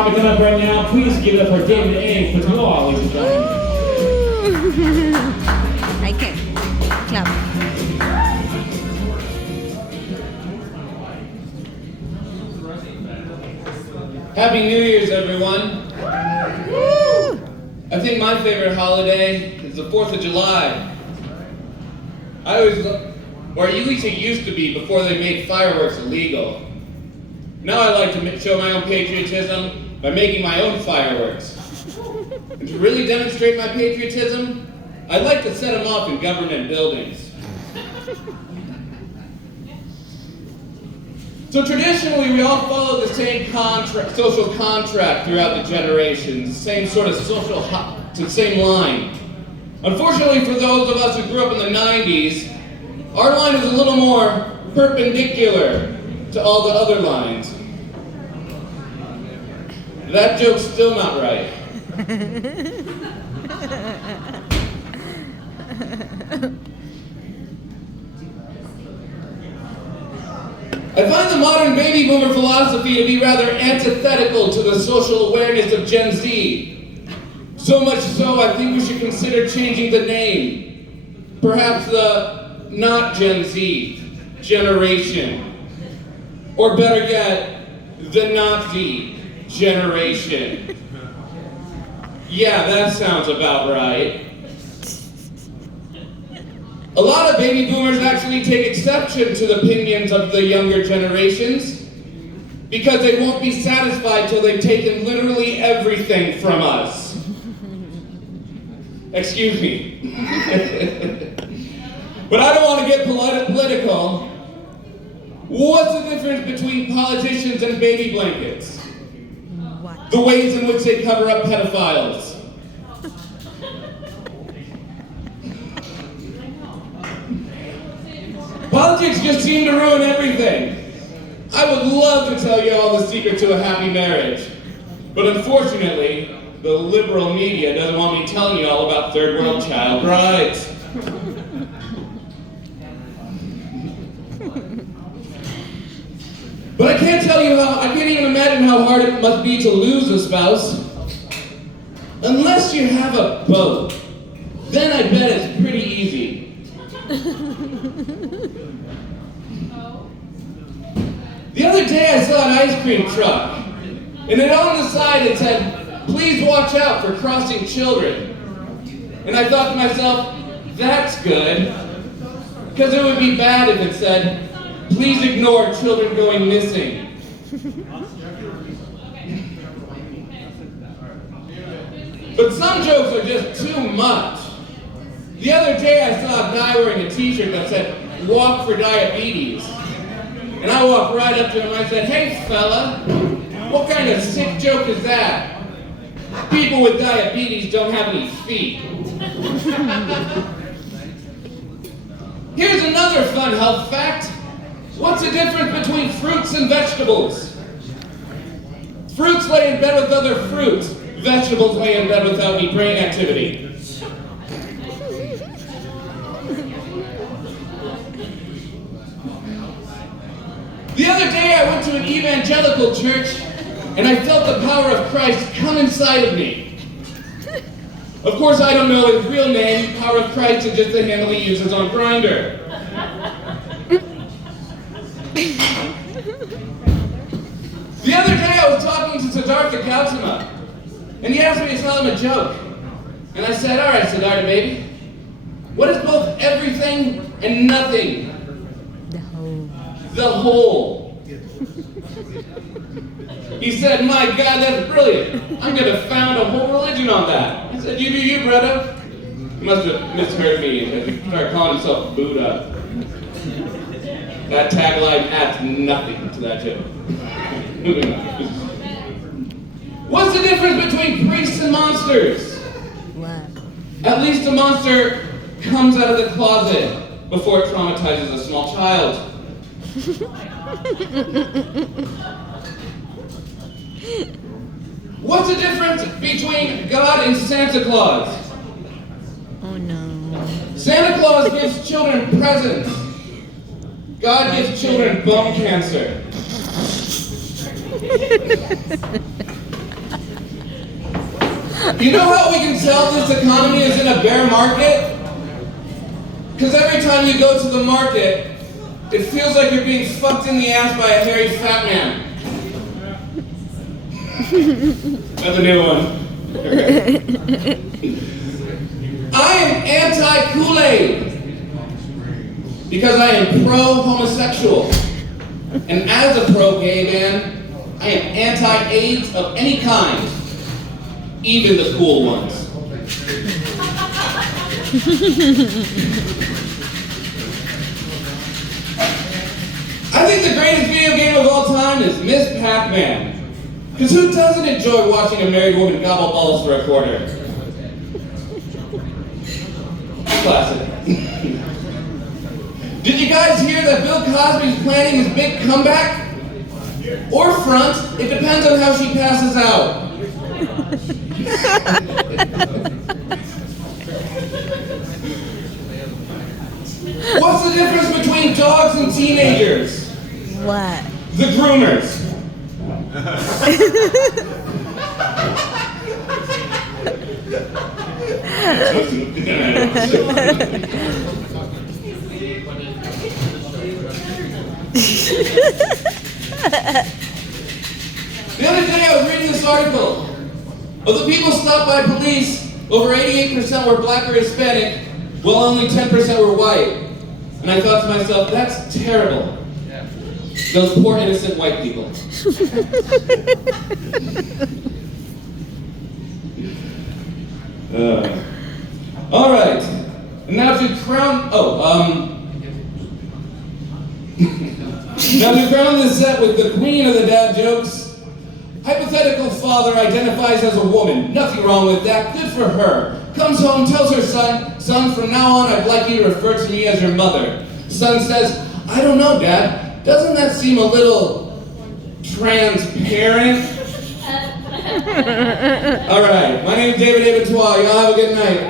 Coming up right now, please give it up for David A. Battoir, ladies and gentlemen. I can clap. Happy New Year's, everyone. I think my favorite holiday is the 4th of July. Or at least it used to be before they made fireworks illegal. Now I like to show my own patriotism by making my own fireworks. And to really demonstrate my patriotism, I'd like to set them off in government buildings. So traditionally, we all follow the same social contract throughout the generations, same sort of same line. Unfortunately, for those of us who grew up in the 90s, our line is a little more perpendicular to all the other lines. That joke's still not right. I find the modern baby boomer philosophy to be rather antithetical to the social awareness of Gen Z. So much so, I think we should consider changing the name. Perhaps the not Gen Z generation. Or better yet, the Nazi generation. Yeah, that sounds about right. A lot of baby boomers actually take exception to the opinions of the younger generations because they won't be satisfied till they've taken literally everything from us. Excuse me. But I don't want to get political. What's the difference between politicians and baby blankets? What? The ways in which they cover up pedophiles. Politics just seem to ruin everything. I would love to tell you all the secret to a happy marriage. But unfortunately, the liberal media doesn't want me telling you all about third world child brides. But I can't even imagine how hard it must be to lose a spouse. Unless you have a boat, then I bet it's pretty easy. The other day I saw an ice cream truck, and then on the side it said, "Please watch out for crossing children." And I thought to myself, that's good, because it would be bad if it said, "Please ignore children going missing." But some jokes are just too much. The other day I saw a guy wearing a t-shirt that said, "Walk for diabetes." And I walked right up to him and I said, "Hey fella, what kind of sick joke is that? People with diabetes don't have any feet." Here's another fun health fact. What's the difference between fruits and vegetables? Fruits lay in bed with other fruits. Vegetables lay in bed without any brain activity. The other day I went to an evangelical church and I felt the power of Christ come inside of me. Of course I don't know his real name. Power of Christ is just the handle he uses on Grindr. The other day I was talking to Siddhartha Gautama and he asked me to tell him a joke. And I said, "All right, Siddhartha baby, what is both everything and nothing?" The whole. He said, "My God, that's brilliant. I'm going to found a whole religion on that." I said, "You do you, brother." He must have misheard me and he started calling himself Buddha. That tagline adds nothing to that joke. Moving on. What's the difference between priests and monsters? What? At least a monster comes out of the closet before it traumatizes a small child. What's the difference between God and Santa Claus? Oh no. Santa Claus gives children presents. God gives children bone cancer. You know how we can tell this economy is in a bear market? Because every time you go to the market, it feels like you're being fucked in the ass by a hairy fat man. That's a new one. I am anti-Kool-Aid because I am pro-homosexual. And as a pro-gay man, I am anti-AIDS of any kind, even the cool ones. I think the greatest video game of all time is Miss Pac-Man. Because who doesn't enjoy watching a married woman gobble balls for a quarter? Classic. Did you guys hear that Bill Cosby's planning his big comeback? Or front, it depends on how she passes out. What's the difference between dogs and teenagers? What? The groomers. The other day I was reading this article. Of the people stopped by police, over 88% were black or Hispanic, while only 10% were white. And I thought to myself, that's terrible. Those poor innocent white people. All right. And now to crown, now to crown this set with the queen of the dad jokes. Hypothetical father identifies as a woman. Nothing wrong with that. Good for her. Comes home, tells her son, from now on I'd like you to refer to me as your mother. Son says, I don't know, Dad. Doesn't that seem a little transparent? All right. My name is Battoir. Y'all have a good night.